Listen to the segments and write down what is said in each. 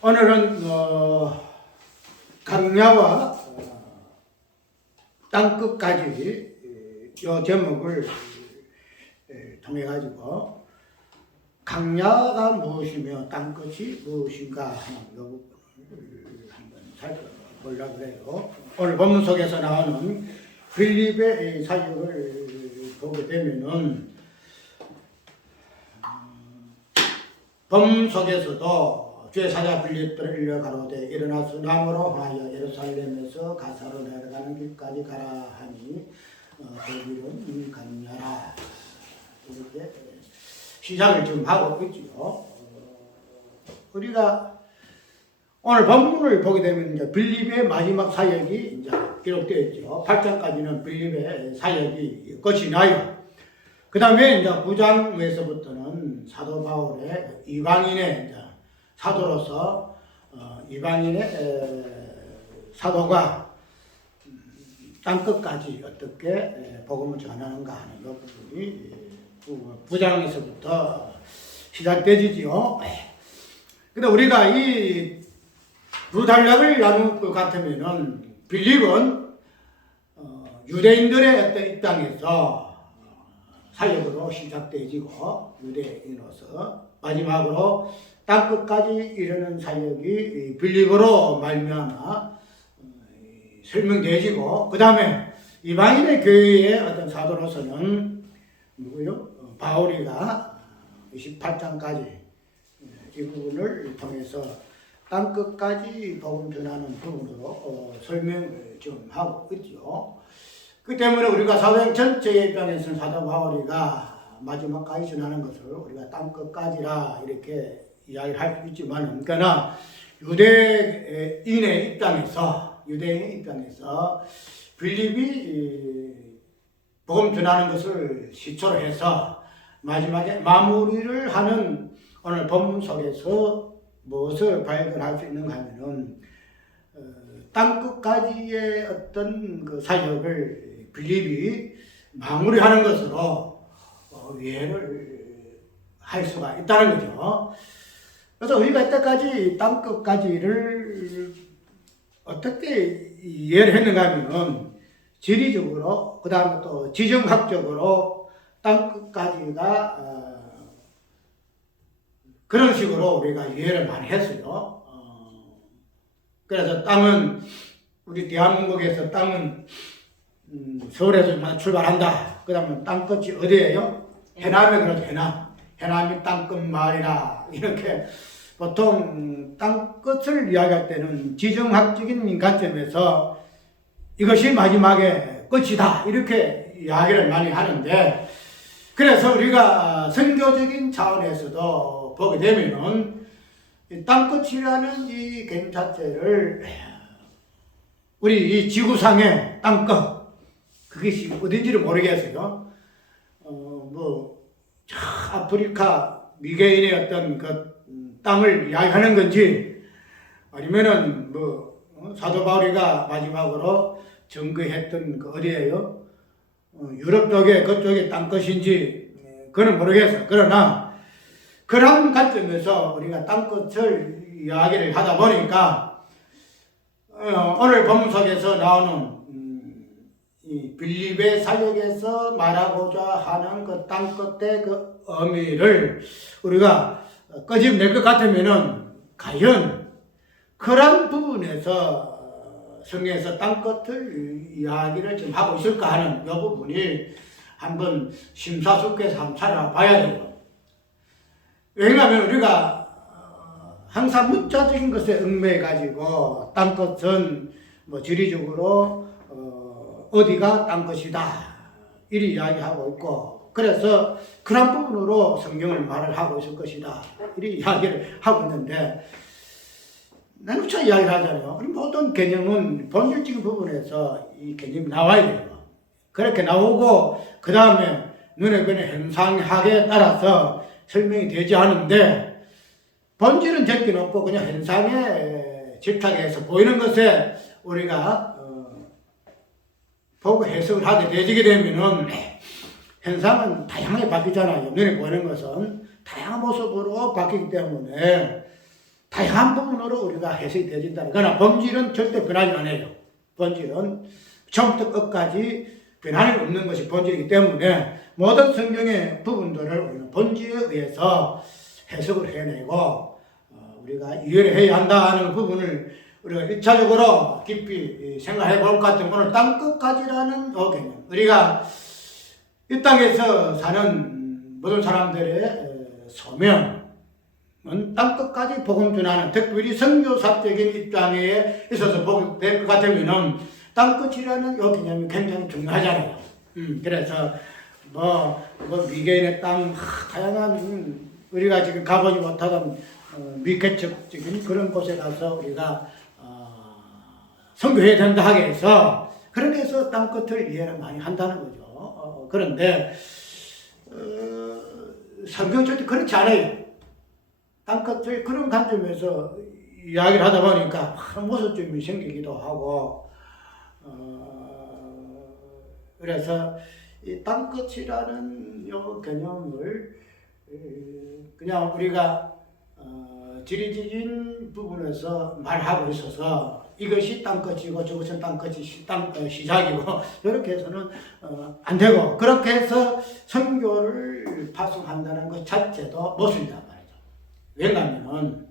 오늘은 강야와 땅끝까지 이 제목을 통해 가지고 강야가 무엇이며 땅끝이 무엇인가 하는 이 부분을 한번 살펴보려고 그래요. 오늘 본문 속에서 나오는 빌립의 사역을 보게 되면은 본문 속에서도 주의 사자 빌립들을 일러 가로되 일어나서 남으로 하여 예루살렘에서 가사로 내려가는 길까지 가라 하니 거기는 강야라 이렇게 시작을 지금 하고 있죠. 우리가 오늘 본문을 보게 되면 이제 빌립의 마지막 사역이 이제 기록되어 있죠. 8장까지는 빌립의 사역이 끝이 나요. 그 다음에 이제 9장에서부터는 사도 바울의 이방인의 이제 사도로서 이방인의 사도가 땅끝까지 어떻게 복음을 전하는가 하는 이 부분이 9장에서부터 시작되지요. 근데 우리가 이 두 단락을 나눌 것 같으면은 빌립은 유대인들의 어떤 입장에서 사역으로 시작되지고 유대인으로서 마지막으로 땅끝까지 이르는 사역이 빌립으로 말미암아 설명되지고 그 다음에 이방인의 교회의 어떤 사도로서는 누구요? 바울이가 28장까지 이 부분을 통해서 땅끝까지 복음 전하는 부분으로 설명을 좀 하고 있죠. 그 때문에 우리가 사도행 전체의 입장에서는 사도 바울이가 마지막까지 전하는 것을 우리가 땅끝까지라 이렇게 이야기를 할 수 있지만, 그러나 유대인의 입장에서 빌립이 복음 전하는 것을 시초로 해서 마지막에 마무리를 하는 오늘 본문 속에서 무엇을 발견할 수 있는가 하면은 땅끝까지의 어떤 그 사역을 빌립이 마무리하는 것으로 이해를 할 수가 있다는 거죠. 그래서 우리가 이때까지 땅끝까지를 어떻게 이해를 했는가 하면은 지리적으로 그 다음에 또 지정학적으로 땅끝까지가 그런 식으로 우리가 이해를 많이 했어요. 그래서 땅은 우리 대한민국에서 땅은 서울에서 출발한다. 그 다음에 땅끝이 어디예요? 해남에 그러죠. 해남이 땅끝 마을이라 이렇게 보통 땅끝을 이야기할 때는 지정학적인 관점에서 이것이 마지막에 끝이다 이렇게 이야기를 많이 하는데, 그래서 우리가 선교적인 차원에서도 보게 되면은 땅끝이라는 이 개념 자체를 우리 이 지구상의 땅끝 그것이 어딘지를 모르겠어요. 아프리카 미개인의 어떤 그 땅을 이야기하는 건지 아니면은 사도 바울이가 마지막으로 증거했던 그 어디예요? 유럽 쪽에 그쪽에 땅끝인지 그건 모르겠어요. 그러나 그런 관점에서 우리가 땅끝을 이야기를 하다 보니까 오늘 본문 속에서 나오는 이 빌립의 사역에서 말하고자 하는 그 땅끝의 그 의미를 우리가 끄집낼 것 같으면은 과연 그런 부분에서 성경에서 땅끝을 이야기를 지금 하고 있을까 하는 이 부분이 한번 심사숙고해서 한번 찾아봐야 돼요. 왜냐하면 우리가 항상 문자적인 것에 얽매여 가지고 땅끝은 지리적으로 어디가 땅끝이다 이리 이야기하고 있고, 그래서 그런 부분으로 성경을 말을 하고 있을 것이다 이리 이야기를 하고 있는데, 나누차 이야기를 하잖아요. 모든 개념은 본질적인 부분에서 이 개념이 나와야 돼요. 그렇게 나오고 그 다음에 눈에 보이는 현상학에 따라서 설명이 되지 않은데, 본질은 제끼는 없고 그냥 현상에 집착해서 보이는 것에 우리가 보고 해석을 하게 되게 되면은 현상은 다양하게 바뀌잖아요. 눈에 보이는 것은 다양한 모습으로 바뀌기 때문에 다양한 부분으로 우리가 해석이 되어진다. 그러나 본질은 절대 변하지 않아요. 본질은 처음부터 끝까지 변함이 없는 것이 본질이기 때문에 모든 성경의 부분들을 우리는 본질에 의해서 해석을 해내고 우리가 이해를 해야 한다는 부분을 우리가 1차적으로 깊이 생각해 볼 것 같은 오늘 땅끝까지라는 개념. 우리가 이 땅에서 사는 모든 사람들의 소명은 땅끝까지 복음 전하는, 특별히 선교사적인 입장에 있어서 보게 것 같으면은 땅끝이라는 이 개념이 굉장히 중요하잖아요. 그래서 미개인의 땅, 다양한 우리가 지금 가보지 못하던 미개척적인 그런 곳에 가서 우리가 선교해야 된다 하게 해서 그렇게 해서 땅끝을 이해를 많이 한다는 거죠. 그런데 성경은 절대 그렇지 않아요. 땅끝을 그런 관점에서 이야기를 하다 보니까 모습점이 생기기도 하고 그래서 이 땅끝이라는 요 개념을 그냥 우리가 지리적인 부분에서 말하고 있어서 이것이 땅끝이고 저것은 땅끝이 시작이고 이렇게 해서는 안 되고, 그렇게 해서 선교를 파송한다는 것 자체도 모순이란 말이죠. 왜냐하면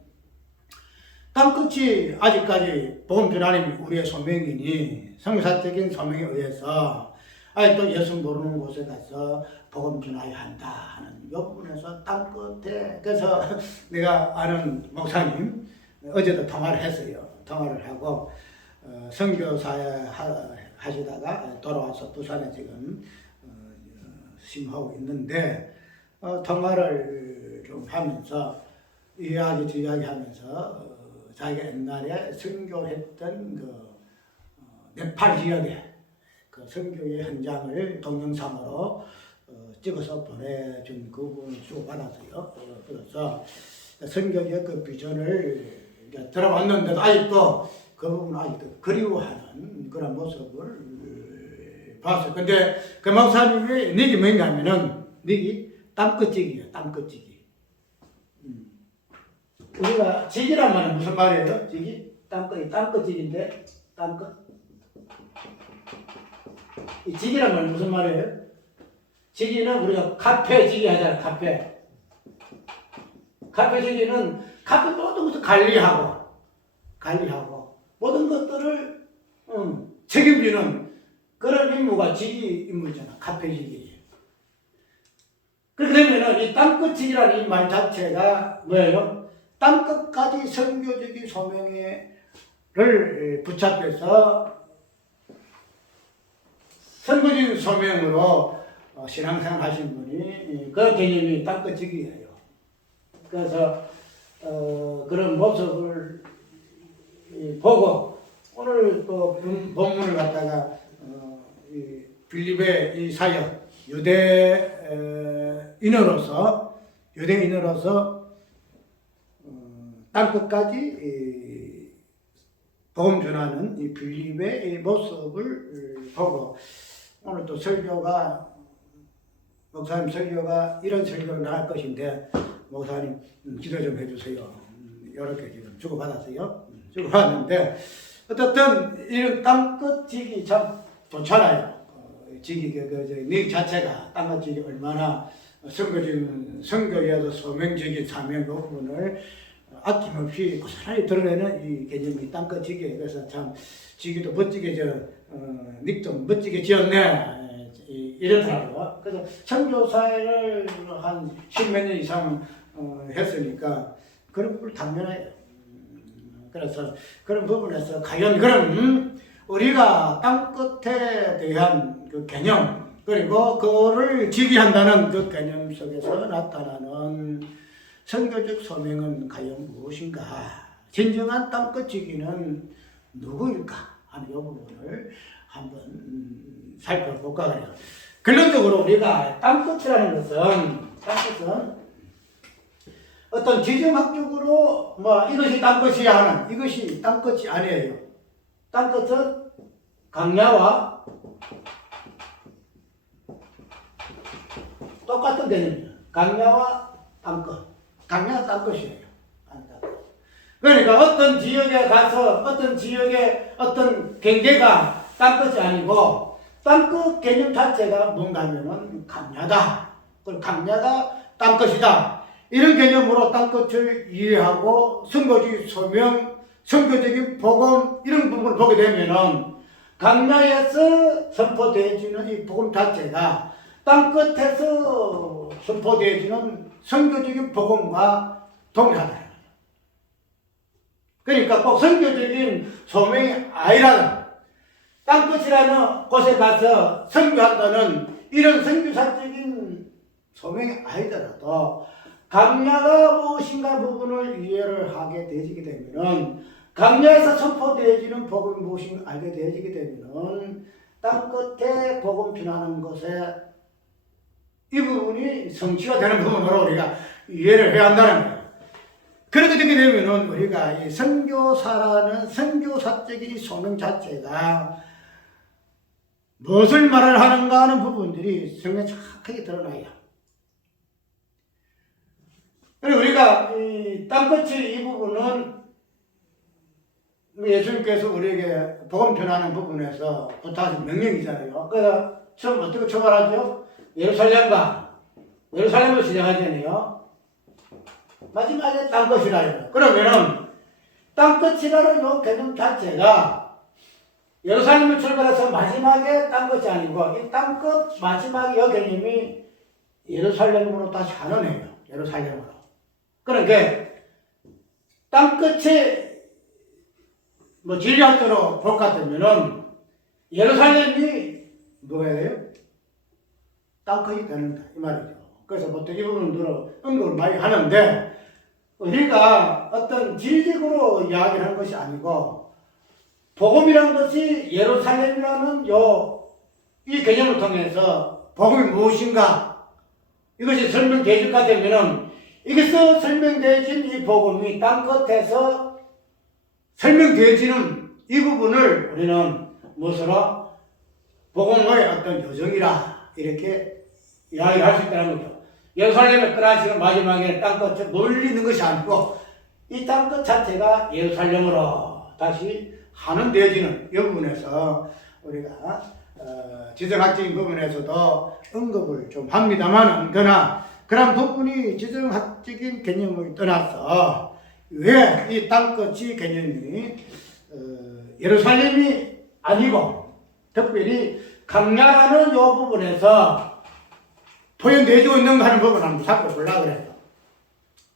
땅끝이 아직까지 복음 전하는 우리의 소명이니 성사적인 소명에 의해서 아직도 예수 모르는 곳에 가서 복음 전하여야 한다 하는 이 부분에서 땅끝에, 그래서 내가 아는 목사님 어제도 통화를 했어요. 통화를 하고 선교사에 하시다가 돌아와서 부산에 지금 심하고 있는데 통화를 좀 하면서 이야기하면서 자기가 옛날에 선교했던 그 네팔 지역에 그 선교의 현장을 동영상으로 찍어서 보내준 그분을 주고받았어요. 그래서 선교의 그 비전을 들어왔는데도 아직도 그 부분을 아직도 그리워하는 그런 모습을 봤어요. 근데 그 목사님의 닉이 뭔가 하면은 닉이 땅끝지기예요. 땅끝지기. 우리가 지기란 말은 무슨 말이에요? 지기? 땅끝지기인데 땅끝? 이 지기란 말은 무슨 말이에요? 지기는 우리가 카페 지기 하잖아요. 카페 지기는 카페 모든 것을 관리하고 모든 것들을 책임지는 그런 임무가 지기 임무잖아. 카페 지기. 그렇게 되면은 이 땅끝 지기라는 이 말 자체가 뭐예요? 땅끝까지 선교적인 소명을 붙잡혀서 선교적인 소명으로 신앙생활 하신 분이 그 개념이 땅끝지기예요. 그래서 그런 모습을 보고 오늘 또 본문을 갖다가 빌립의 이 사역 유대인으로서 땅끝까지 복음 전하는 이 빌립의 이 모습을 보고 오늘 또 목사님 설교가 이런 설교를 나갈 것인데 목사님 기도 좀 해주세요. 이렇게 지금 주고받았어요. 주고받았는데 어쨌든 이런 땅끝 지기 참 좋잖아요. 지기 네 자체가 땅끝 지기 얼마나 선교에도 소명적인 사명 부분을 아낌없이 고스란히 드러내는 이 개념이 땅끝 지기. 그래서 참 지기도 멋지게 닉좀 멋지게 지었네. 이렇더라고요. 그래서 선교사를 한 10몇 년 이상 했으니까 그런 부분을 당면해요. 그래서 그런 부분에서 과연 그럼 우리가 땅끝에 대한 그 개념 그리고 그거를 지기한다는 그 개념 속에서 나타나는 선교적 소명은 과연 무엇인가? 진정한 땅끝 지기는 누구일까? 하는 이 부분을 한번 살펴볼까 그래요. 결론적으로 우리가 땅끝이라는 것은 어떤 지정학적으로 이것이 땅끝이야 하는 이것이 땅끝이 아니에요. 땅끝은 강야와 똑같은 개념이에요. 강야와 땅끝. 강야가 땅끝이에요. 그러니까 어떤 지역에 가서 어떤 지역의 어떤 경계가 땅끝이 아니고 땅끝 개념 자체가 뭔가 하면은 강야다. 그리고 강야가 땅끝이다. 이런 개념으로 땅끝을 이해하고 선거주의 소명, 선교적인 복음 이런 부분을 보게 되면은 강야에서 선포되어지는 이 복음 자체가 땅끝에서 선포되어지는 선교적인 복음과 동일하다. 그러니까 꼭 선교적인 소명이 아니라는 땅끝이라는 곳에 가서 선교한다는 이런 선교사적인 소명이 아니더라도 강야가 무엇인가 부분을 이해를 하게 되지게 되면은 강야에서 선포되어지는 복음이 무엇인가 알게 되어지게 되면은 땅끝에 복음 전하는 것에 이 부분이 성취가 되는 부분으로 우리가 이해를 해야 한다는 거예요. 그렇게 되게 되면은 우리가 이 선교사라는 선교사적인 소명 자체가 무엇을 말을 하는가 하는 부분들이 성경에 정확하게 드러나요. 그리고 우리가 이 땅끝의 이 부분은 예수님께서 우리에게 복음 전하는 부분에서 부탁하신 명령이잖아요. 그래서 처음 어떻게 출발하죠? 예루살렘으로 시작하잖아요. 마지막에 땅끝이라 해요. 그러면은 땅끝이라는 요 개념 자체가 예루살렘을 출발해서 마지막에 땅끝이 아니고 이 땅끝 마지막에 요 개념이 예루살렘으로 다시 가는해요. 예루살렘으로. 그러니까 땅끝이 뭐 진리학적으로 볼 것 같으면은 예루살렘이 뭐가 돼요? 땅끝이 되는다 이 말이죠. 그래서 보통 이 부분들로 언급을 많이 하는데 우리가 어떤 질적으로 이야기를 하는 것이 아니고 복음이라는 것이 예루살렘이라는 이 개념을 통해서 복음이 무엇인가 이것이 설명되어질까 되면은 여기서 설명되어진 이 복음이 땅끝에서 설명되어지는 이 부분을 우리는 무엇으로 복음의 어떤 여정이라 이렇게 이야기를 할 수 있다는 거죠. 예루살렘에 떠나시는 마지막에 땅끝에 멀리 있는 것이 아니고 이 땅끝 자체가 예루살렘으로 다시 환원되어지는 이 부분에서 우리가 지정학적인 부분에서도 언급을 좀 합니다만 그러나 그런 부분이 지정학적인 개념을 떠나서 왜 이 땅끝이 개념이 예루살렘이 아니고 특별히 강야라는 이 부분에서 표현되어지고 있는가 하는 부분을 한번 살펴보려고 그래요.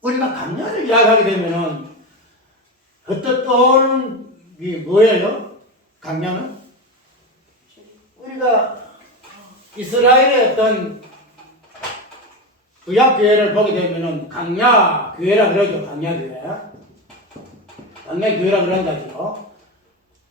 우리가 강야를 이야기하게 되면은 그때 떠오르는 게 뭐예요? 강야는? 우리가 이스라엘의 어떤 구약교회를 보게 되면은 강야교회라 그러죠. 강야교회. 강야교회라 그런다죠.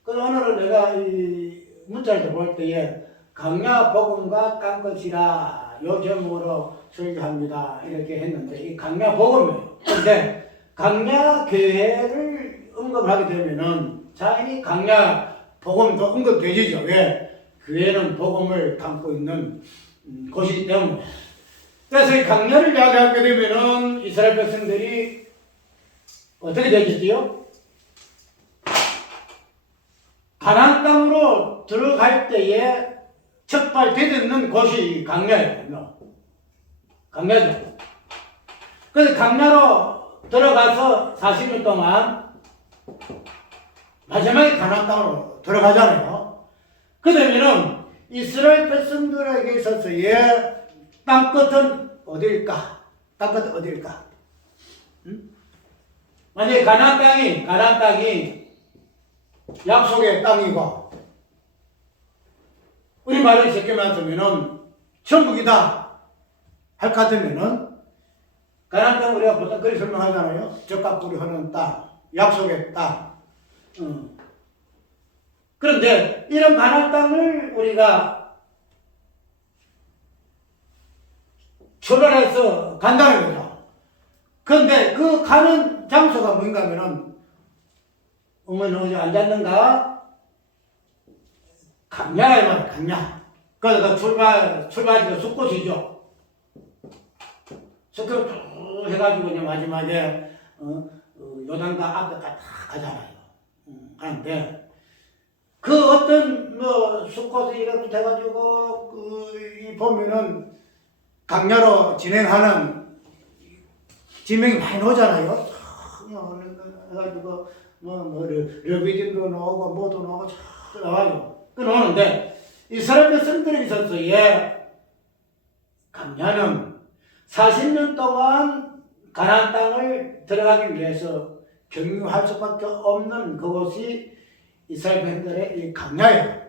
그래서 오늘은 내가 이 문자를 볼 때에 강야복음과 땅끝이라 요 제목으로 설교합니다. 이렇게 했는데 이 강야복음이에요. 그런데 강야교회를 언급하게 되면은 자연히 강야복음도 언급되지죠. 왜? 교회는 복음을 담고 있는 곳이기 때문에. 그래서 이 강야를 이야기하게 되면은 이스라엘 백성들이 어떻게 되겠지요? 가나안 땅으로 들어갈 때에 첫발 되듣는 곳이 강야예요. 강야죠. 그래서 강야로 들어가서 40년 동안 마지막에 가나안 땅으로 들어가잖아요. 그러면은 이스라엘 백성들에게 있어서의 땅끝은 어디일까? 땅끝은 어디일까? 만약에 가나안 땅이 약속의 땅이고 우리 말을 쉽게 말하면은 천국이다 할 것 같으면은 가나안 땅 우리가 보통 그렇게 설명하잖아요. 적과 꿀이 흐르는 땅, 약속의 땅. 그런데 이런 가나안 땅을 우리가 출발해서 간다는 거죠. 그런데 그 가는 장소가 뭔가 하면은 어머니 어디 앉았는가? 강야라 이 말이야, 강야. 그래서 출발지가 숲곳이죠. 석회로 쭉 해가지고 이제 마지막에 요단강 앞에 다 가잖아요. 그런데 그 어떤 뭐 수코스 이렇게 돼가지고 보면은 강야로 진행하는 지명이 많이 나오잖아요. 해가지고 르비딘도 나오고 뭐도 나오고 참 나와요. 그 나오는데 이스라엘 백성들에 있어서 강야는 40년 동안 가나안 땅을 들어가기 위해서 경유할 수밖에 없는 그곳이 이스라엘 백성들의 이 강야예요.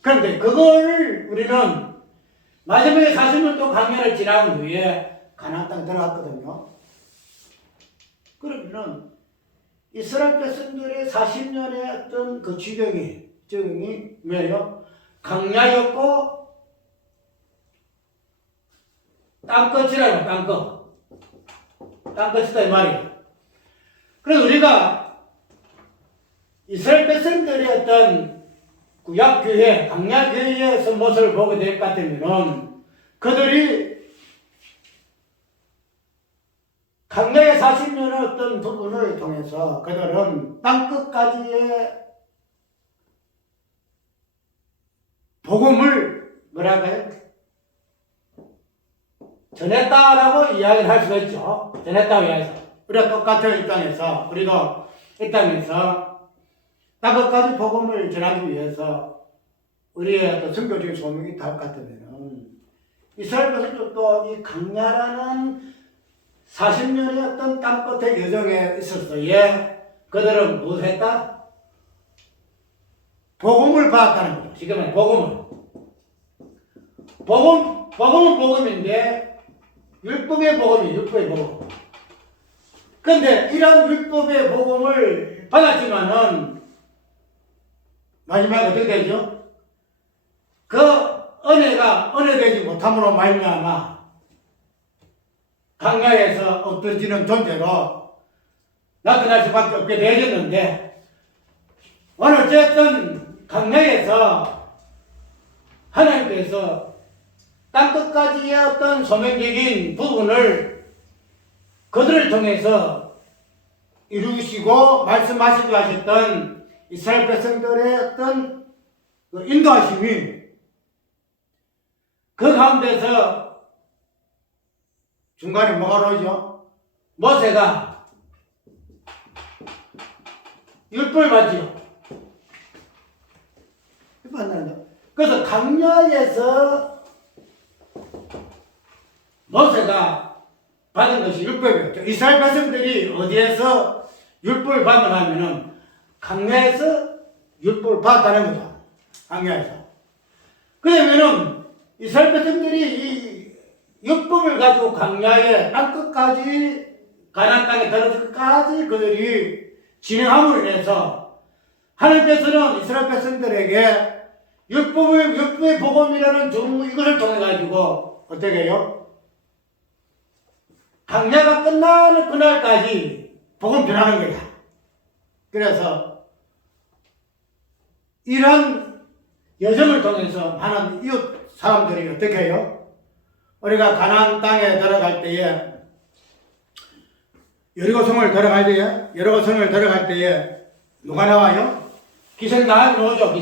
그런데 그걸 우리는 마지막에 40년 동안 강야를 지나온 후에 가나안 땅에 들어갔거든요. 그러면은 이스라엘 백성들의 40년의 어떤 그 지경이 뭐예요? 강야였고 땅끝이라고 땅끝이다 이 말이에요. 그래서 우리가 이스라엘 백성들의 어떤 구약교회, 강야교회의 모습을 보게 될 것 같으면 그들이 강야의 40년의 어떤 부분을 통해서 그들은 땅끝까지의 복음을 뭐랄까요? 전했다라고 이야기를 할 수가 있죠. 전했다고 이야기해서. 우리가 똑같은 이 땅에서, 우리도 이 땅에서 땅끝까지 복음을 전하기 위해서 우리의 어떤 선교적인 소명이 닿을 것 같으면은 이스라엘 백성들도 이 강야라는 40년의 어떤 땅끝의 여정에 있어서 그들은 무엇을 했다? 복음을 받았다는 거죠. 지금 말해 복음은 복음인데 율법의 복음이 율법의 복음. 그런데 이런 율법의 복음을 받았지만은 마지막에 어떻게 되죠? 그 은혜가 은혜되지 못함으로 말미암아 강야에서 엎드러지는 존재로 나타날 수밖에 없게 되어졌는데 오늘 어쨌든 강야에서 하나님께서 땅끝까지의 어떤 소명적인 부분을 그들을 통해서 이루시고 말씀하시고 하셨던 이스라엘 백성들의 어떤 인도하심이 그 가운데서 중간에 뭐가 나오죠? 모세가 율법을 받지요. 그래서 강야에서 모세가 받은 것이 율법이었죠. 이스라엘 백성들이 어디에서 율법을 받으려면은 강야에서 율법을 받았다는 거죠. 강야에서. 그러면은 이스라엘 백성들이 이 율법을 가지고 강야의 땅끝까지 가나안 땅에 들어서까지 그들이 진행함으로 인해서 하나님께서는 이스라엘 백성들에게 율법의 복음이라는 이것을 통해 가지고 어떻게 해요? 강야가 끝나는 그날까지 복음 전하는 거야. 그래서 이런 여정을 통해서 많은 이웃 사람들이 어떻게 해요? 우리가 가나안 땅에 들어갈 때에 여리고성을 들어갈 때에 누가 나와요? 기생나합이 나오죠.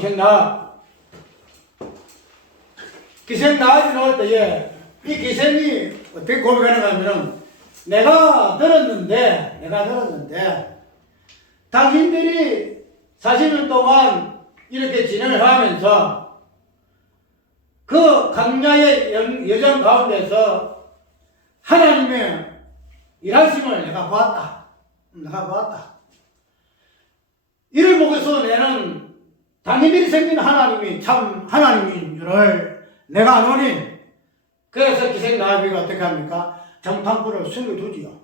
기생나합이 나올 때에 이 기생이 어떻게 고백하는가 하면은 내가 들었는데 당신들이 40년 동안 이렇게 진행을 하면서 그 강야의 여정 가운데서 하나님의 일하심을 내가 보았다. 이를 보고서 나는 당신들이 생긴 하나님이 참 하나님인 줄을 내가 아노니. 그래서 기생나합이가 어떻게 합니까? 정탐꾼을 숨겨두지요.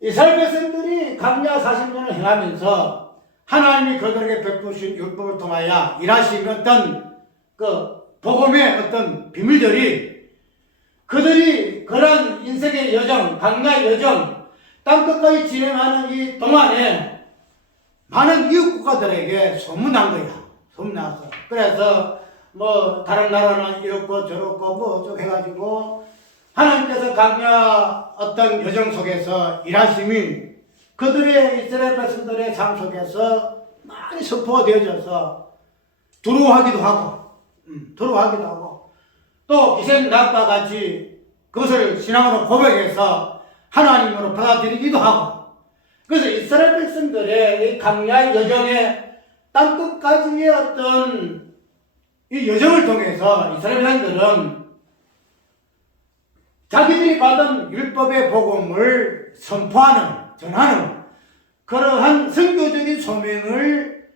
이스라엘 백성들이 강야 40년을 행하면서 하나님이 그들에게 베푸신 율법을 통하여 일하신 어떤 그 복음의 어떤 비밀들이 그들이 그런 인생의 여정, 강야 여정, 땅끝까지 진행하는 이 동안에 많은 이웃 국가들에게 소문난 거야. 소문나서. 그래서 뭐 다른 나라는 이렇고 저렇고 뭐 어쩌고 해가지고 하나님께서 강야 어떤 여정 속에서 일하심이 그들의 이스라엘 백성들의 삶 속에서 많이 선포가 되어져서 두려워하기도 하고 또 기생낙과 같이 그것을 신앙으로 고백해서 하나님으로 받아들이기도 하고 그래서 이스라엘 백성들의 이 강야의 여정의 땅끝까지의 어떤 이 여정을 통해서 이스라엘 백성들은 자기들이 받은 율법의 복음을 선포하는, 전하는 그러한 선교적인 소명을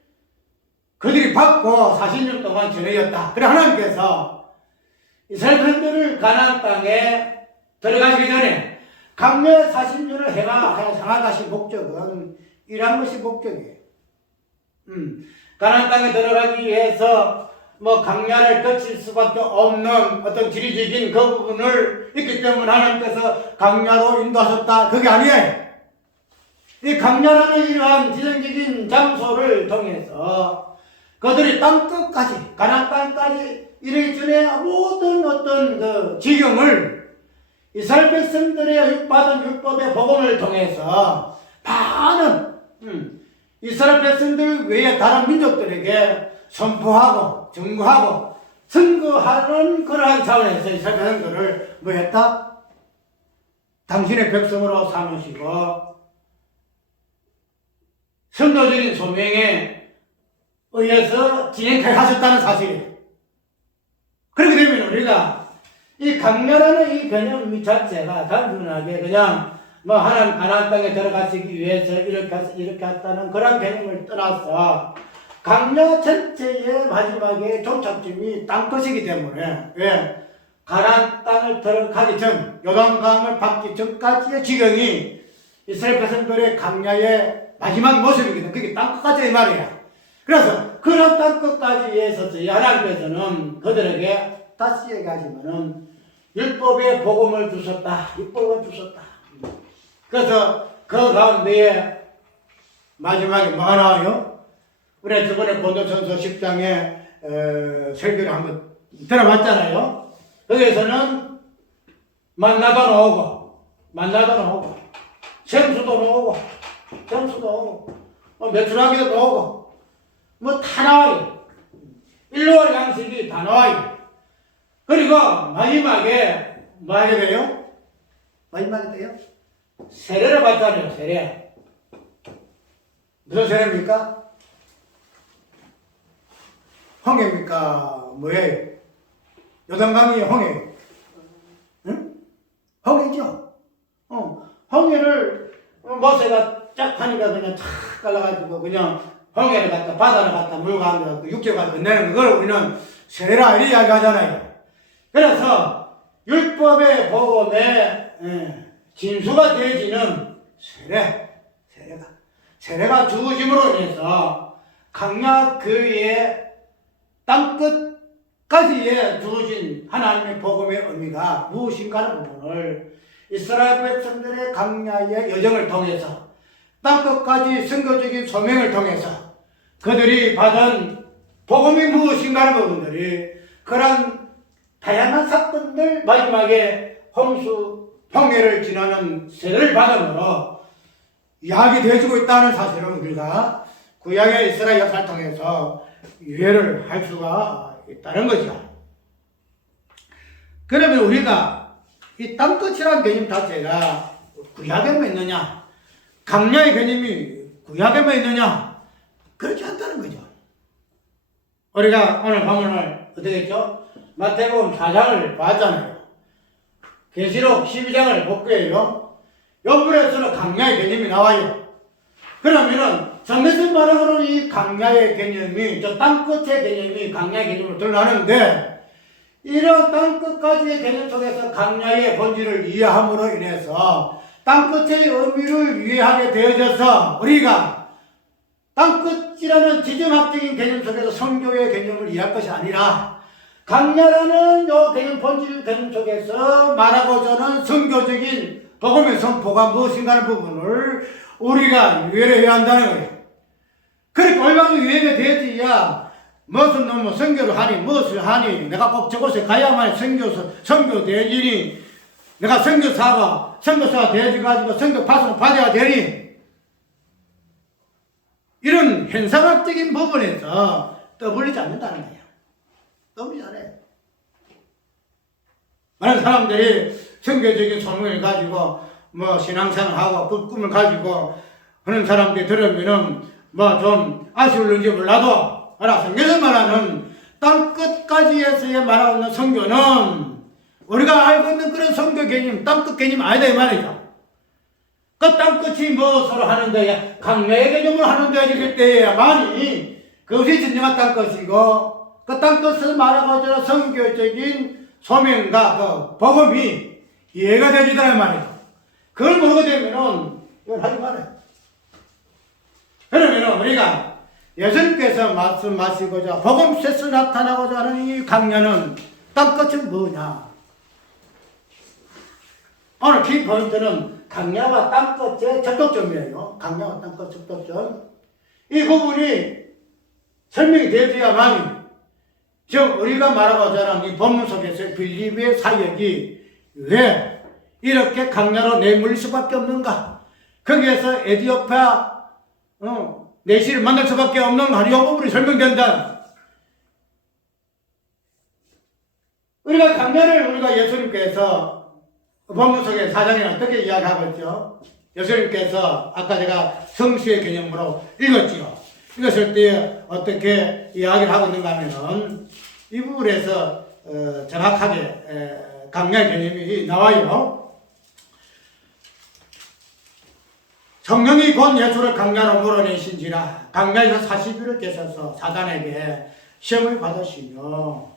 그들이 받고 40년 동안 전해졌다. 그래 하나님께서 이스라엘 백성들을 가나안 땅에 들어가시기 전에 강야의 40년을 향하신 목적은 이러한 것이 목적이에요. 가나안 땅에 들어가기 위해서 강야를 거칠 수밖에 없는 어떤 지리적인 그 부분을 있기 때문에 하나님께서 강야로 인도하셨다. 그게 아니에요. 이 강야라는 이러한 지정적인 장소를 통해서 그들이 땅끝까지, 가나안 땅까지 이르기 전에 모든 어떤 그 지경을 이스라엘 백성들의 받은 율법의 복음을 통해서 많은 이스라엘 백성들 외에 다른 민족들에게 선포하고 증거하고 선거하는 그러한 차원에서 이스라엘 백성들을 뭐 했다? 당신의 백성으로 삼으시고 선도적인 소명에 의해서 진행하게 하셨다는 사실이에요. 그렇게 되면 우리가 이 강야라는 이 개념 자체가 단순하게 그냥 하나님 가나안 땅에 들어가시기 위해서 이렇게 했다는 그런 개념을 떠나서 강야 전체의 마지막에 종착점이 땅끝이기 때문에 왜? 가나안 땅을 들어가기 전, 요단강을 받기 전까지의 지경이 이스라엘 백성들의 강야의 마지막 모습이거든. 그게 땅끝까지 말이야. 그래서 그런 땅끝까지에 있어서 하나님께서는 그들에게 다시 얘기하지만은 율법의 복음을 주셨다. 율법을 주셨다. 그래서 그 가운데에 마지막에 뭐가 나와요? 우리가 저번에 고린도전서 10장에 설교를 한번 들어봤잖아요. 거기에서는 만나도 나오고 생수도 오고 메추라기도 오고 다 나와요. 일로와 양식이 다 나와요. 그리고 마지막에 뭐 하게 돼요? 마지막에 돼요? 세례를 받잖아요. 세례. 무슨 세례입니까? 홍해입니까? 뭐예요? 요단강이 홍해. 응? 홍해죠? 홍해를 모세가 쫙 하니까 그냥 탁 갈라가지고 그냥 홍해를 갖다 바다를 갖다 물 가면 육지가 건네는 걸 우리는 세례라 이렇게 이야기하잖아요. 그래서 율법의 복음에 진수가 되어지는 세례가 주어짐으로 인해서 강야 교회의 땅끝까지에 주어진 하나님의 복음의 의미가 무엇인가 하는 부분을 이스라엘 백성들의 강야의 여정을 통해서 땅끝까지 선교적인 소명을 통해서 그들이 받은 복음이 무엇인가 하는 부분들이 그런 다양한 사건들 마지막에 홍해를 지나는 세례를 받음으로 이야기되어지고 있다는 사실을 우리가 구약의 이스라엘 역사를 통해서 이해를 할 수가 있다는 거죠. 그러면 우리가 이 땅끝이라는 개념 자체가 구약에만 있느냐, 강야의 개념이 구약에만 있느냐, 그렇지 않다는 거죠. 우리가 오늘 본문을 어떻게 했죠? 마태복음 4장을 봤잖아요. 계시록 12장을 볼 거예요. 여부에서는 강야의 개념이 나와요. 그러면은 전면적 말하고는 이 강야의 개념이 저 땅끝의 개념이 강야의 개념으로 드러나는데 이런 땅끝까지의 개념 속에서 강야의 본질을 이해함으로 인해서 땅끝의 의미를 이해하게 되어져서 우리가 땅끝이라는 지정학적인 개념 속에서 성교의 개념을 이해할 것이 아니라 강야라는 요 개념 본질 개념 속에서 말하고자 하는 성교적인 복음의 선포가 무엇인가 하는 부분을 우리가 이해를 해야 한다는 거예요. 그러니까 얼마나 이해가 되어야 무슨 놈은 선교를 하니 무엇을 하니 내가 꼭 저곳에 가야만 선교 되지니 내가 선교사가 되어가지고 선교 파송을 받아야 되니 이런 현상학적인 부분에서 떠벌리지 않는다는 거예요. 떠벌리지 않아요. 많은 사람들이 선교적인 소명을 가지고 뭐 신앙생활을 하고 그 꿈을 가지고 하는 사람들이 들으면은 뭐 좀 아쉬울는지 몰라도 성경에서 말하는 땅끝까지에서의 말하는 선교는 우리가 알고 있는 그런 선교 개념, 땅끝 개념 아니다 이 말이죠. 그 땅끝이 무엇으로 하는데 강야의 개념을 하는데 그때야만이 그것이 진정한 땅끝이고 그 땅끝을 말하고자 선교적인 소명과 그 복음이 이해가 되지다 이 말이죠. 그걸 모르게 되면은 이걸 하지 말아요. 그러면은 우리가 예수님께서 말씀하시고자 복음에서 나타나고자 하는 이 강야는 땅끝은 뭐냐? 오늘 키 포인트는 강야와 땅끝의 접촉점이에요. 강야와 땅끝 접촉점. 이 부분이 설명이 되어야만이 즉 우리가 말하고자 하는 이 본문 속에서 빌립의 사역이 왜 이렇게 강야로 내몰릴 수밖에 없는가? 거기에서 에디오피아 내시를 만날 수밖에 없는 이 부분이 설명된다. 우리가 강야를 우리가 예수님께서 본문 속에 사장에 어떻게 이야기하고 있죠? 예수님께서 아까 제가 성수의 개념으로 읽었지요. 읽었을 때 어떻게 이야기를 하고 있는가 하면은 이 부분에서 정확하게 강야의 개념이 나와요. 성령이 곧 예수를 강야로 몰아내신지라 강야에서 40일을 계셔서 사단에게 시험을 받으시며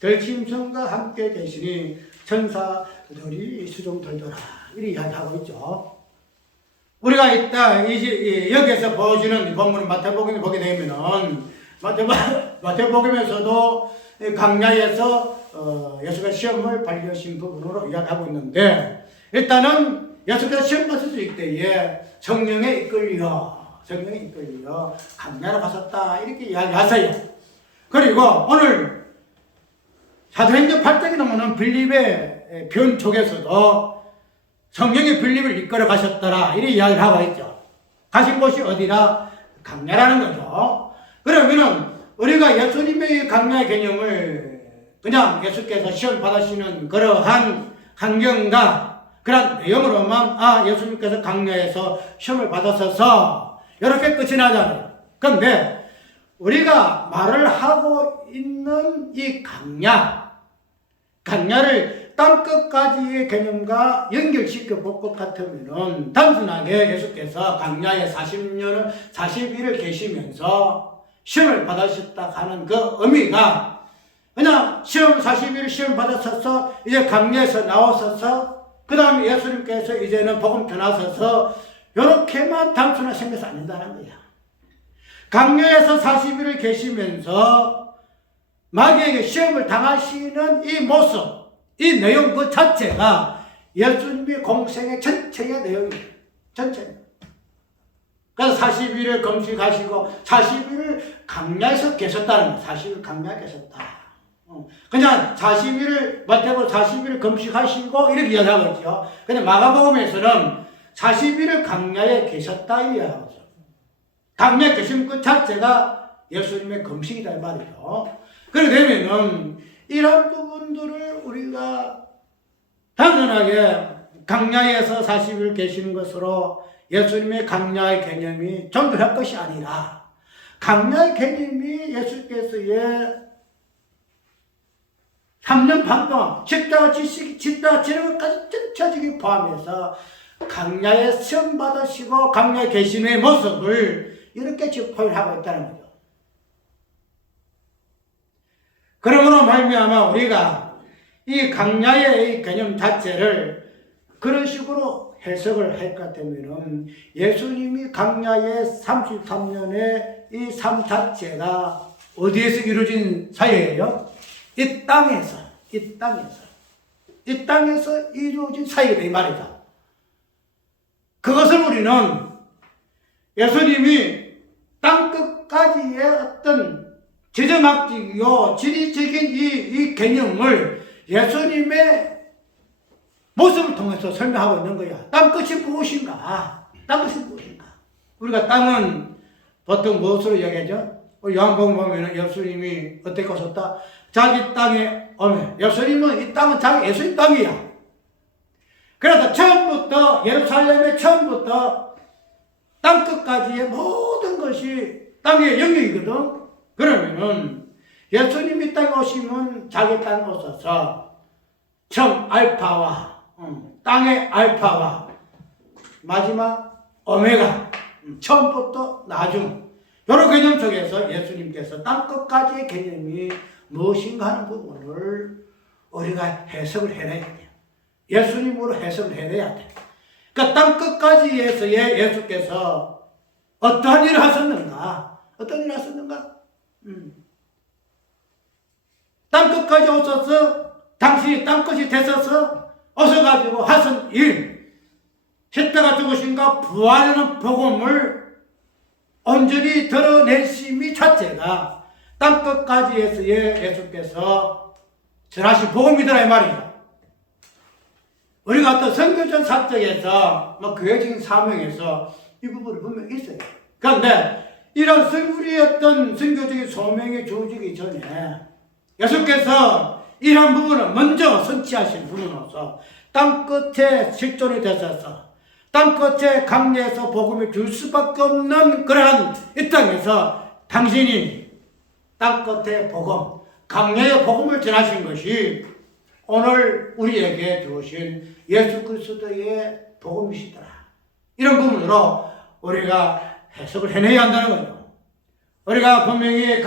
들짐승과 함께 계시니 천사들이 수종 들더라 이렇게 이야기하고 있죠. 우리가 여기에서 보여주는 본문은 마태복음에 보게 되면은 마태복음에서도 강야에서 예수가 시험을 받으신 부분으로 이야기하고 있는데 일단은 예수께서 시험 받으실 때에 성령에 이끌려 강야로 가셨다 이렇게 이야기하세요. 그리고 오늘 사도행전 8장에 나오는 빌립의 변 쪽에서도 성령이 빌립을 이끌어 가셨더라 이렇게 이야기를 하고 있죠. 가신 곳이 어디라? 강야라는 거죠. 그러면은 우리가 예수님의 강야의 개념을 그냥 예수께서 시험 받으시는 그러한 환경과 그런 내용으로만 예수님께서 강야에서 시험을 받으셔서 이렇게 끝이 나잖아요. 그런데 우리가 말을 하고 있는 이 강야를 땅끝까지의 개념과 연결시켜 볼 것 같으면은 단순하게 예수께서 강야에 40일을 계시면서 시험을 받으셨다 하는 그 의미가 그냥 40일 시험 받으셔서 이제 강야에서 나오셔서 그 다음에 예수님께서 이제는 복음 전하셔서 이렇게만 단순한 생겨서 안 된다는 거야. 강야에서 40일을 계시면서 마귀에게 시험을 당하시는 이 모습, 이 내용 그 자체가 예수님의 공생의 전체의 내용이에요. 전체. 그래서 40일을 금식하시고 40일을 강야에서 계셨다는 거예요. 40일 강야에 계셨다. 그냥 40일을 마태복음 40일을 금식하시고 이렇게 이야기하고 있죠. 근데 마가복음에서는 40일을 강야에 계셨다 이야기하고 있어요. 강야에 계신 그 자체가 예수님의 금식이다 이 말이죠. 그렇게 되면은 이런 부분들을 우리가 단순하게 강야에서 40일 계시는 것으로 예수님의 강야의 개념이 정결할 것이 아니라 강야의 개념이 예수께서의 3년 반 동안 십자가 지는 것까지 전체적인 포함해서 강야에 시험 받으시고 강야에 계시는 모습을 이렇게 지금 하고 있다는 거죠. 그러므로 말미암아 우리가 이 강야의 개념 자체를 그런 식으로 해석을 할 것 같으면 예수님이 강야의 33년의 이 삶 자체가 어디에서 이루어진 사회예요? 이 땅에서 이루어진 사역이다 이 말이다. 그것을 우리는 예수님이 땅끝까지의 어떤 지정학적이요 지리적인 이 개념을 예수님의 모습을 통해서 설명하고 있는 거야. 땅끝이 무엇인가? 땅끝이 무엇인가? 우리가 땅은 보통 무엇으로 이야기하죠? 요한복음 보면 예수님이 어떻게 오셨다? 자기 땅에 오면, 예수님은 이 땅은 자기 예수님 땅이야. 그래서 처음부터, 예루살렘의 처음부터 땅끝까지의 모든 것이 땅의 영역이거든. 그러면은 예수님이 땅에 오시면 자기 땅에 오셔서 처음 알파와 땅의 알파와 마지막 오메가, 처음부터 나중, 여러 개념 속에서 예수님께서 땅끝까지의 개념이 무엇인가 하는 부분을 우리가 해석을 해내야 돼요. 예수님으로 해석을 해내야 돼요. 그러니까 땅끝까지에서의 예수께서 어떠한 일을 하셨는가? 어떤 일을 하셨는가? 땅끝까지 오셔서 당신이 땅끝이 되셔서 오셔가지고 하신 일, 십자가 죽으신가 부활하는 복음을 온전히 드러내심이 자체가 땅끝까지에서의 예수께서 전하신 복음이더라 이 말이죠. 우리가 어떤 선교전 사적에서 교회적인 사명에서 이 부분을 분명히 있어요. 그런데 이런 우리의 어떤 선교적인 소명이 주어지기 전에 예수께서 이런 부분을 먼저 선취하신 분으로서 땅끝에 실존이 되셔서 땅끝에 강야에서 복음을 줄 수밖에 없는 그러한 이 땅에서 당신이 땅끝의 복음, 강야의 복음을 전하신 것이 오늘 우리에게 주신 예수 그리스도의 복음이시더라. 이런 부분으로 우리가 해석을 해내야 한다는 거죠. 우리가 분명히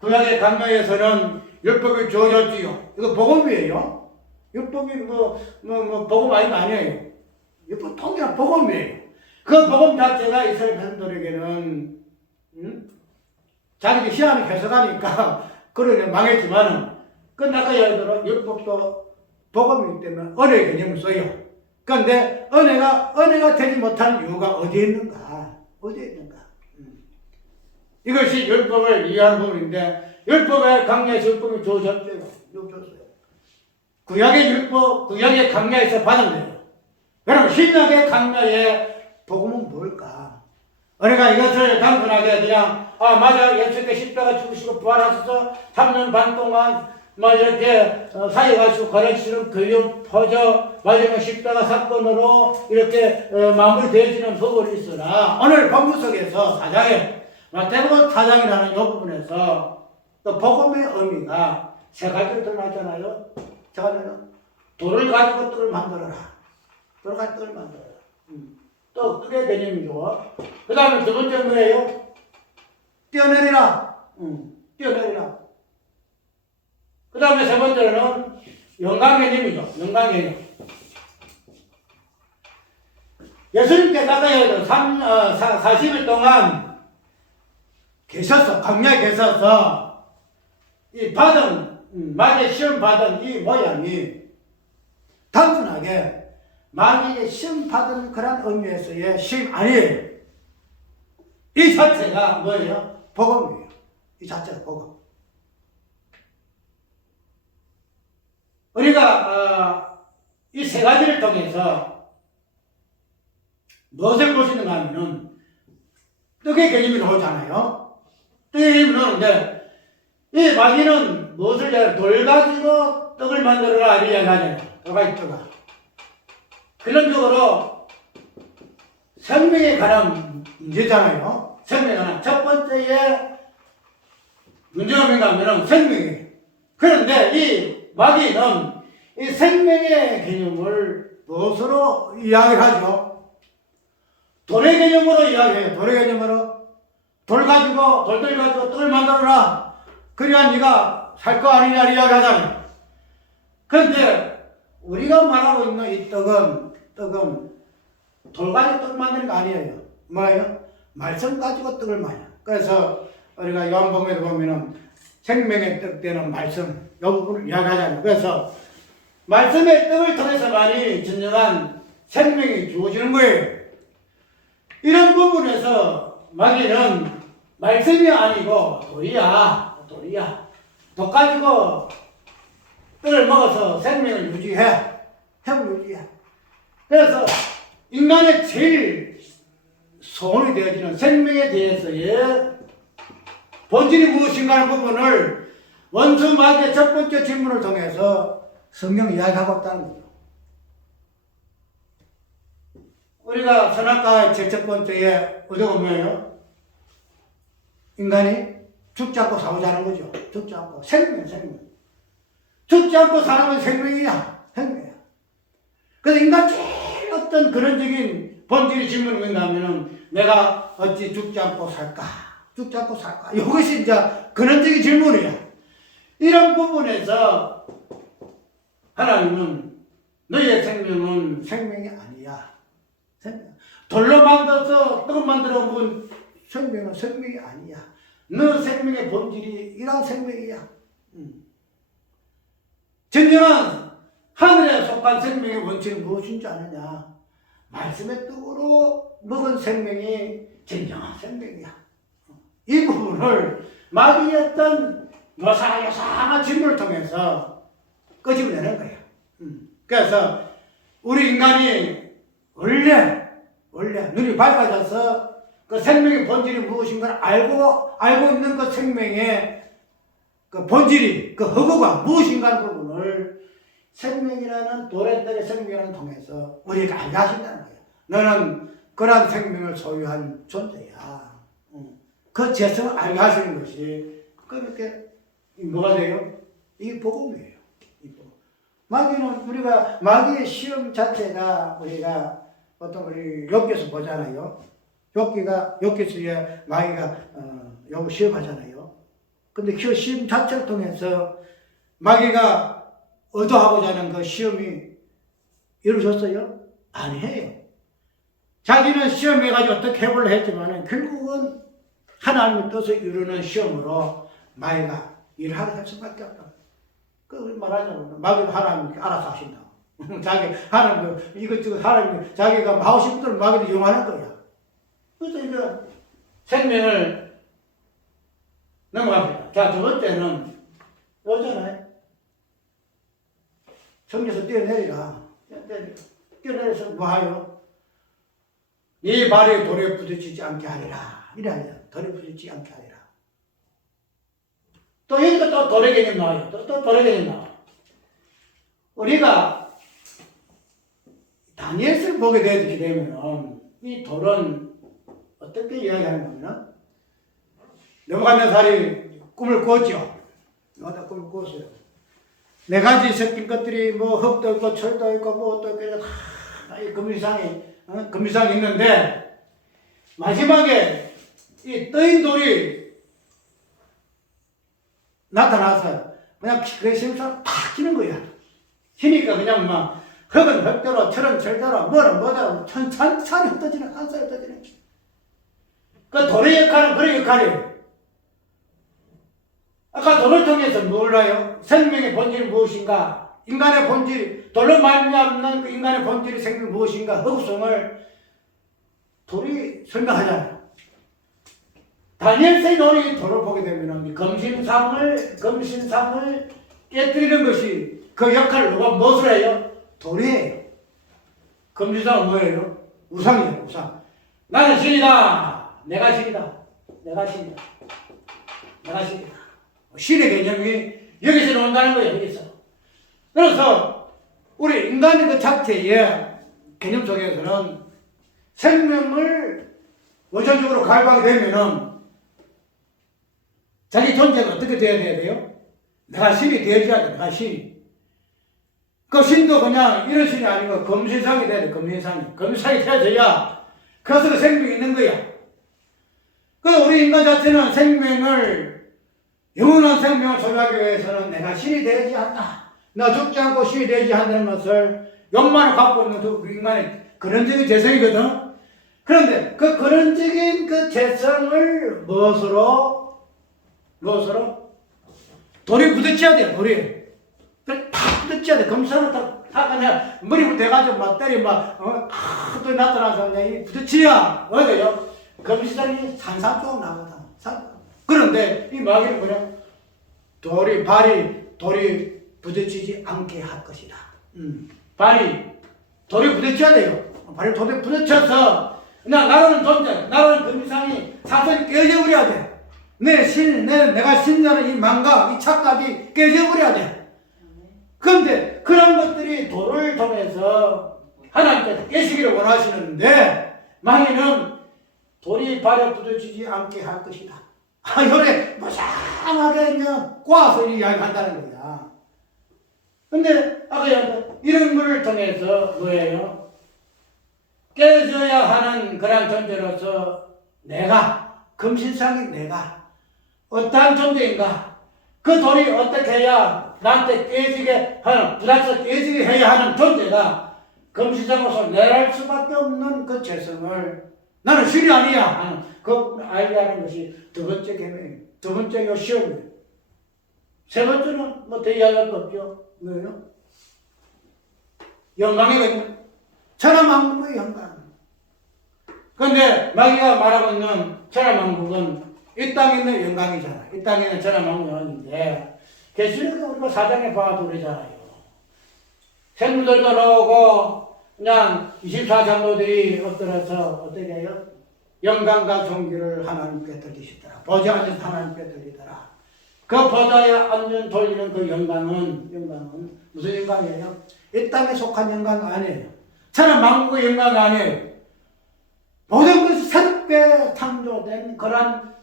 구약의 강야에서는 율법이 주어졌지요. 이거 복음이에요. 율법이 복음 아니에요. 율법 통일한 복음이에요. 그 복음 자체가 이스라엘 백성들에게는 자기들이 희한하게 해석하니까 그러게 망했지만은 끝나까 예를 들어 율법도 복음이기 때문에 은혜의 개념을 써요. 그런데 은혜가 되지 못하는 이유가 어디에 있는가? 어디에 있는가? 이것이 율법을 이해하는 부분인데 율법의 강야에서 율법이 주어졌어요. 구약의 율법, 구약의 강야에서 받았네요. 여러분 신약의 강야의 복음은 뭘까? 우리가 이것을 단순하게 그냥 맞아 예수께 십자가 죽으시고 부활하셔서 3년 반 동안 이렇게 사역하시고 가르치는 교육 퍼져 마지막 십자가 사건으로 이렇게 마무리되어지는 부분이 있으나 오늘 본문 속에서 사장에 마태복음 4장이라는 이 부분에서 또 복음의 의미가 세 가지로 드러나잖아요. 세 가지는 돌을 가지고 떡을 만들어라. 돌을 가지고 떡을 만들어라. 또 떡의 개념이죠. 그 다음에 두 번째 뭐예요? 뛰어내리라. 뛰어내리라. 그 다음에 세 번째는 영광 개념이죠. 영광 개념. 예수님께서 아까 40일 동안 계셔서, 광야에 계셔서, 이 마귀의 시험 받은 이 모양이 단순하게 마귀의 시험 받은 그런 의미에서의 시험 아니에요. 이 자체가 뭐예요? 복음이에요. 이 자체가 복음. 우리가 이 세 가지를 통해서 무엇을 볼 수 있는가 하면은 떡의 개념이 나오잖아요. 떡의 개념이 나오는데 이 마귀는 무엇을 해야 돌 가지고 떡을 만들어라 이야기하잖아요. 떡이 떡아. 근원적으로 생명에 관한 문제잖아요. 생명에 관한 첫 번째의 문제가 뭔가 하면 생명이에요. 그런데 이 마귀는 이 생명의 개념을 무엇으로 이야기하죠? 돌의 개념으로 이야기해요. 돌의 개념으로. 돌들 가지고 떡을 만들어라. 그래야 네가 살 거 아니냐 이야기하잖아요. 그런데 우리가 말하고 있는 이 떡은 돌 가지고 떡 만드는 거 아니에요. 뭐예요? 말씀 가지고 떡을 만들어요. 그래서 우리가 요한복음에도 보면은 생명의 떡 되는 말씀 이 부분을 이야기하잖아요. 그래서 말씀의 떡을 통해서만이 진정한 생명이 주어지는 거예요. 이런 부분에서 마귀는 말씀이 아니고 돌이야. 돌 가지고 떡을 먹어서 생명을 유지해. 행복이야. 그래서 인간의 제일 소원이 되어지는 생명에 대해서의 본질이 무엇인가 하는 부분을 원수 마귀의 첫 번째 질문을 통해서 성경이 이야기하고 있다는 거죠. 우리가 선악과의 제일 첫 번째의 의도가 뭐예요? 인간이 죽지 않고 살고자 하는 거죠. 죽지 않고. 생명. 죽지 않고 사는 건 생명이야. 그래서 인간 제일 어떤 근원적인 본질의 질문이 뭔가 하면은 내가 어찌 죽지 않고 살까? 이것이 이제 근원적인 질문이야. 이런 부분에서 하나님은 너희의 생명은 생명이 아니야. 돌로 만들어서 떡 만들어 먹은 생명은 생명이 아니야. 너 생명의 본질이 이런 생명이야. 진정한 하늘에 속한 생명의 원칙은 무엇인지 아느냐? 말씀의 떡으로 먹은 생명이 진정한 생명이야. 이 부분을 마귀의 어떤 요상한 질문을 통해서 끄집어내는 거야. 그래서 우리 인간이 원래 눈이 밝아져서 그 생명의 본질이 무엇인가를 알고 있는 그 생명의 그 본질이, 그 허구가 무엇인가 하는 부분을 생명이라는 도래들의 생명이라는 통해서 우리가 알게 하신다는 거예요. 너는 그러한 생명을 소유한 존재야. 그 재성을 알게 하시는 것이 그렇게 뭐가 돼요? 이게 복음이에요. 마귀의 시험 자체가 우리가 어떤 우리 욥기에서 보잖아요. 욥기에서 마귀가 욥을 시험하잖아요. 근데 그 시험 자체를 통해서 마귀가 의도하고자 하는 그 시험이 이루어졌어요? 아니에요. 자기는 시험해가지고 어떻게 해보려 했지만 결국은 하나님의 뜻을 이루는 시험으로 마귀가 일을 하게 할 수밖에 없다. 그 말하자면 마귀도 하나님이 알아서 하신다. 하나님도 이것저것 하나님이 자기가 하고 싶은 대로 마귀도 이용하는 거야. 그래서 이제 생명을 넘어갑니다. 자, 두 번째는 요즘에 성경에서 뛰어내리라. 뛰어내려서 뭐 하요? 네 발이 돌에 부딪히지 않게 하리라. 이래 하냐. 돌에 부딪히지 않게 하리라. 또 여기가 또 돌의 개념 나와요. 또 돌의 개념 나와. 우리가 다니엘서를 보게 되게 되면 이 돌은 어떻게 이야기하는 거냐면 느부갓네살이 꿈을 꿨죠. 꿈을 꿨어요. 네 가지 섞인 것들이 뭐 흙도 있고 철도 있고 뭐 또 그래서 금유상이 있는데 마지막에 이 떠인 돌이 나타나서 그냥 그 심사를 탁 치는 거야. 치니까 그냥 막 흙은 흙대로 철은 철대로 뭐는 뭐대로 천천히 흩어지는 한 살에 흩어지는 그 돌의 역할은 그런 역할이에요. 아까 돌을 통해서 뭘 해요? 생명의 본질이 무엇인가? 인간의 본질, 돌로 말미암는 그 인간의 본질이 생명이 무엇인가? 허구성을 돌이 설명하잖아요. 다니엘서의 논의 돌을 보게 되면 금신상을 깨뜨리는 것이 그 역할을 누가 무엇을 해요? 돌이에요. 금신상은 뭐예요? 우상이에요, 우상. 나는 신이다. 내가 신이다. 신의 개념이 여기서 나온다는 거예요, 여기서. 그래서 우리 인간의 그 자체의 개념 속에서는 생명을 원천적으로 갈구하게 되면은 자기 존재가 어떻게 되어야 돼요? 내가 신이 되어야 돼, 내가 신이. 그 신도 그냥 이런 신이 아니고 금신상이 돼야 돼, 금신상이 되어져야 그래서 그 생명이 있는 거야. 그래서 우리 인간 자체는 영원한 생명을 소유하기 위해서는 내가 신이 되지 않다. 나 죽지 않고 신이 되지 않는 것을 욕망을 갖고 있는 우리 인간의 근원적인 재성이거든. 그런데 그 근원적인 그 재성을 무엇으로? 돌이 부딪혀야 돼요, 돌이. 탁 부딪혀야 돼. 금산을 탁 그냥 머리부터 대가지고 막 때리 또 나타나서 그냥 부딪혀야 어디요? 금시장이 산산조각 나거든. 그런데 이 마귀는 그냥 돌이 부딪히지 않게 할 것이다. 발이 돌에 부딪혀야 돼요. 발이 돌에 부딪혀서 그냥 나라는 존재, 나라는 금상이 사선이 깨져버려야 돼. 내가 신냐는 이 망각, 이 착각이 깨져버려야 돼. 그런데 그런 것들이 돌을 통해서 하나님께서 깨시기를 원하시는데 마귀는 돌이 발에 부딪히지 않게 할 것이다. 요래 무상하게 그냥 꼬아서 이야기한다는 거야. 근데 아까 이런 것을 통해서 뭐예요? 깨져야 하는 그런 존재로서 내가, 금신상인 내가 어떠한 존재인가? 그 돌이 어떻게 해야 나한테 깨지게 하는, 부딪혀서 깨지게 해야 하는 존재가 금신상으로서 내할 수밖에 없는 그 죄성을 나는 신이 아니야 하는 그 알게 하는 것이 두 번째 계명이에요. 두 번째 시험이에요. 세 번째는 뭐 더 이야기할 거 없죠. 뭐예요? 영광이거든요. 천하만국의 영광. 그런데 마귀가 말하고 있는 천하만국은 이 땅에 있는 영광이잖아. 이 땅에 있는 천하만국의 영광인데 계시록에 우리가 4장에 봐도 그러잖아요. 생물들 들어오고 그냥 24장로들이 엎드려서 어떻게 해요? 영광과 존귀를 하나님께 드리시더라. 보좌에 앉아서 하나님께 드리더라. 그 보좌에 앉은 돌리는 그 영광은 무슨 영광이에요? 이 땅에 속한 영광 아니에요. 천하만국의 영광 아니에요. 모든 것이 새롭게 창조된 그런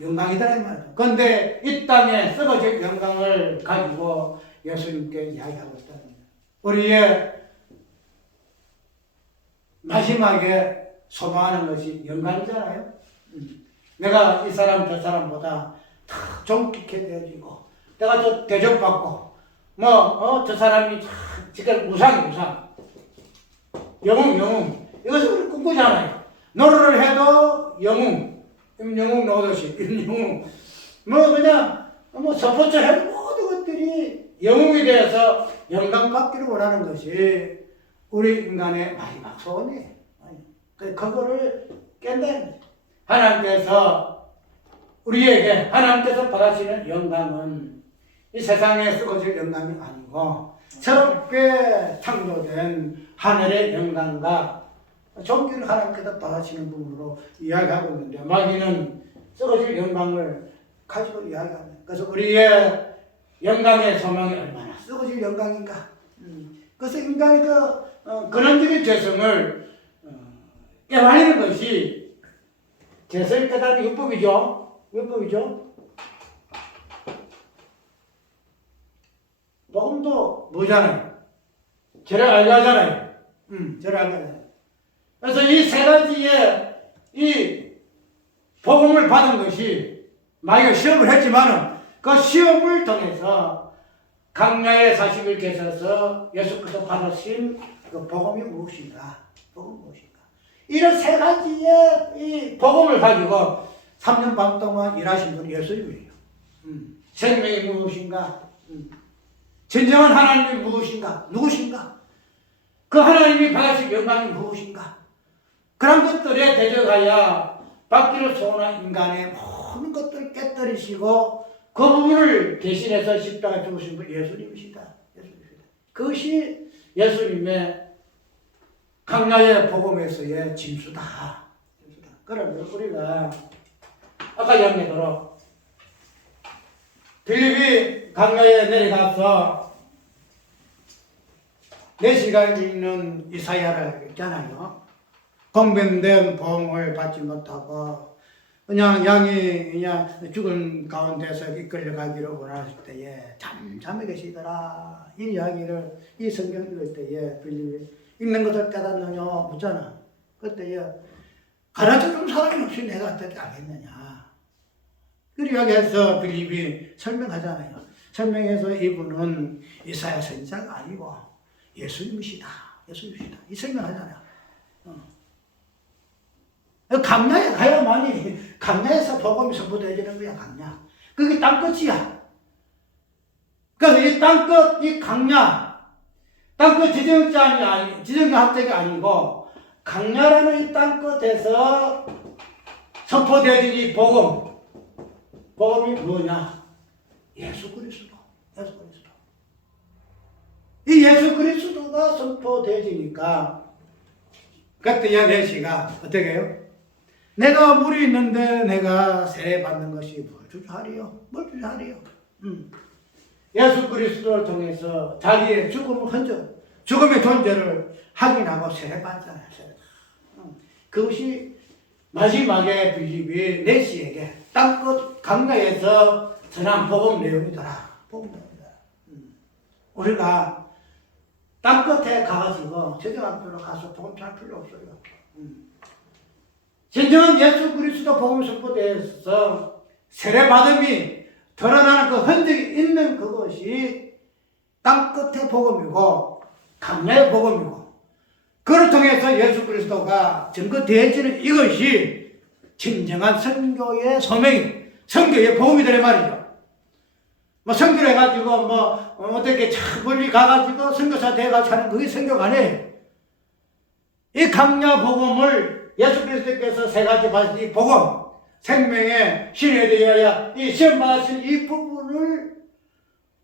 영광이다 이 말이죠. 그런데 이 땅에 썩어질 영광을 가지고 예수님께 이야기하고 있다는 거예요. 우리의 마지막에 소망하는 것이 영광이잖아요. 내가 이 사람 저 사람보다 더 존귀케 되어지고 내가 저 대접받고 저 사람이 지금 우상 영웅 이것을 우리 꿈꾸잖아요. 노래를 해도 영웅 노듯이 영웅 그냥 스포츠 해도 모든 것들이 영웅이 되어서 영광받기를 원하는 것이 우리 인간의 마지막 소원이에요. 그거를 깬다는 거죠. 하나님께서 우리에게 하나님께서 받으시는 영광은 이 세상에 쓰고질 영광이 아니고 새롭게 창조된 하늘의 영광과 존귀를 하나님께서 받으시는 부분으로 이야기하고 있는데 마귀는 썩어질 영광을 가지고 이야기합니다. 그래서 우리의 영광의 소망이 얼마나 썩어질 영광인가. 그래서 인간의 근원적인 죄성을 깨달는 것이 죄성을 깨달는 율법이죠. 복음도 뭐잖아요? 죄를 알게 하잖아요. 죄를 알게 하잖아요. 그래서 이 세 가지의 이 복음을 받은 것이 마귀가 시험을 했지만은 그 시험을 통해서 강야의 40일 계셔서 예수께서 받으신 그 복음이 무엇인가? 이런 세 가지의 이 복음을 가지고 3년 반 동안 일하신 분이 예수님이에요. 생명이 무엇인가? 진정한 하나님이 무엇인가? 누구신가? 그 하나님이 받으신 영광이 무엇인가? 그런 것들에 대적하여 받기를 소원한 인간의 모든 것들을 깨뜨리시고 그 부분을 대신해서 십자가에 죽으신 분 예수님이시다. 그것이 예수님의 강야의 복음에서의 진수다. 그러면 우리가 아까 이야기대로 빌립이 강야에 내려가서 4시간 읽는 이사야를 읽잖아요. 공변된 복음을 받지 못하고 그냥 양이 그냥 죽은 가운데서 이끌려가기를 원하실 때에 잠잠히 계시더라. 이 이야기를 이 성경 읽을 때에 빌립이 읽는 것을 깨닫느냐 묻잖아. 그때에 가르쳐주는 사람이 없이 내가 어떻게 알겠느냐. 그 이야기해서 빌립이 설명하잖아요. 설명해서 이분은 이사야 선지자가 아니고 예수님이시다. 이 설명하잖아요. 강야에 가야만이 강야에서 복음이 선포되어지는 거야. 강야. 그게 땅끝이야. 그래서 이 땅끝, 이 강야, 땅끝 지정의 합작이 아니고 강야라는 이 땅끝에서 선포되어진 이 복음이 뭐냐? 예수 그리스도. 이 예수 그리스도가 선포되지니까 그때 여내시가 어떻게 해요? 내가 물이 있는데 내가 세례 받는 것이 뭘 주저하리요? 뭘 주저하리요? 예수 그리스도를 통해서 자기의 죽음의 흔적, 죽음의 존재를 확인하고 세례 받잖아요. 그것이 마지막에 빌립이 내시에게 땅끝 강가에서 전한 복음 내용이더라. 복음 내용이더라. 우리가 땅끝에 가가지고 제정학교로 가서 복음 잘 필요 없어요. 진정한 예수 그리스도 복음 선포대에서 세례받음이 드러나는 그 흔적이 있는 그것이 땅끝의 복음이고 강야의 복음이고 그를 통해서 예수 그리스도가 증거되어지는 이것이 진정한 선교의 소명이 선교의 복음이 되는 말이죠. 뭐 선교를 해가지고 어떻게 참 멀리 가가지고 선교사 돼가지고 하는 그게 선교가 아니에요. 이 강야 복음을 예수 그리스도께서 세 가지 받으신 이 복음, 생명의 신에 대하여 이 시험 받으신 이 부분을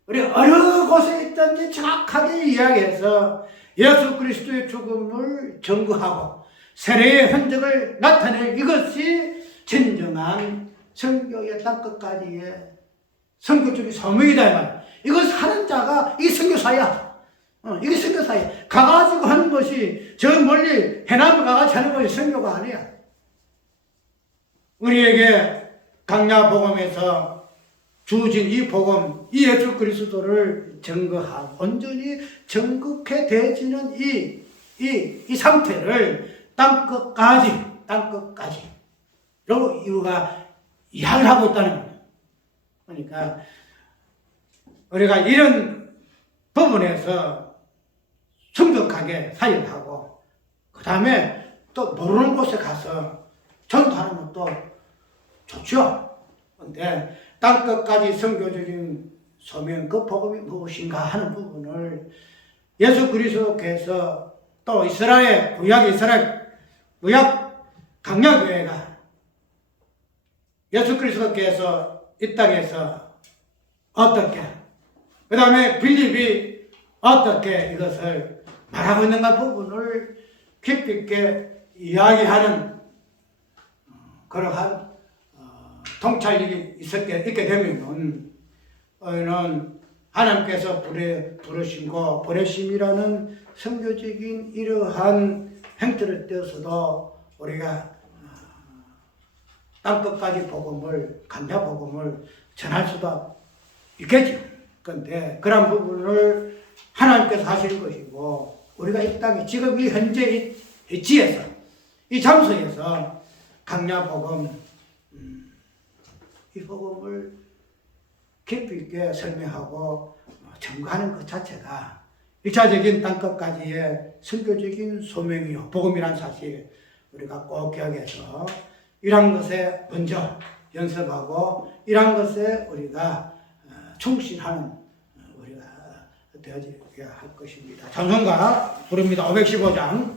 우리 어느 곳에 있든지 정확하게 이야기해서 예수 그리스도의 죽음을 증거하고 세례의 흔적을 나타낼 이것이 진정한 선교의 땅끝까지의 선교적인 소명이다 이 말이야. 이것을 하는 자가 이 선교사야. 이게 선교사야. 가가지고 하는 것이 저 멀리 해남에 가가지고 하는 것이 선교가 아니야. 우리에게 강야 복음에서 주어진 이 복음, 이 예수 그리스도를 증거하고 온전히 정극해 되어지는 이 상태를 땅끝까지 우리가 이야기를 하고 있다는 거예요. 그러니까 우리가 이런 부분에서 성격하게 사역하고 그 다음에 또 모르는 곳에 가서 전도하는 것도 좋죠. 그런데 땅끝까지 선교적인 소명 그 복음이 무엇인가 하는 부분을 예수 그리스도께서 또 이스라엘 구약 강야교회가 예수 그리스도께서 이 땅에서 어떻게 그 다음에 빌립이 어떻게 이것을 말하고 있는가 부분을 깊이 있게 이야기하는 그러한 통찰력이 있게 되면은 하나님께서 부르신 거 보내심이라는 선교적인 이러한 행태를 떼어서도 우리가 땅끝까지 복음을 강야 복음을 전할 수도 있겠죠. 그런데 그런 부분을 하나님께서 하시는 것이고 우리가 이 땅에 지금 이 현재 이 지에서 이 장소에서 강야 복음 이 복음을 깊이 있게 설명하고 전가하는 것 자체가 1차적인 땅끝까지의 선교적인 소명이요 복음이라는 사실 우리가 꼭 기억해서 이런 것에 먼저 연습하고 이런 것에 우리가 충실하는 우리가 되어야 할 것입니다. 찬송가 부릅니다. 515장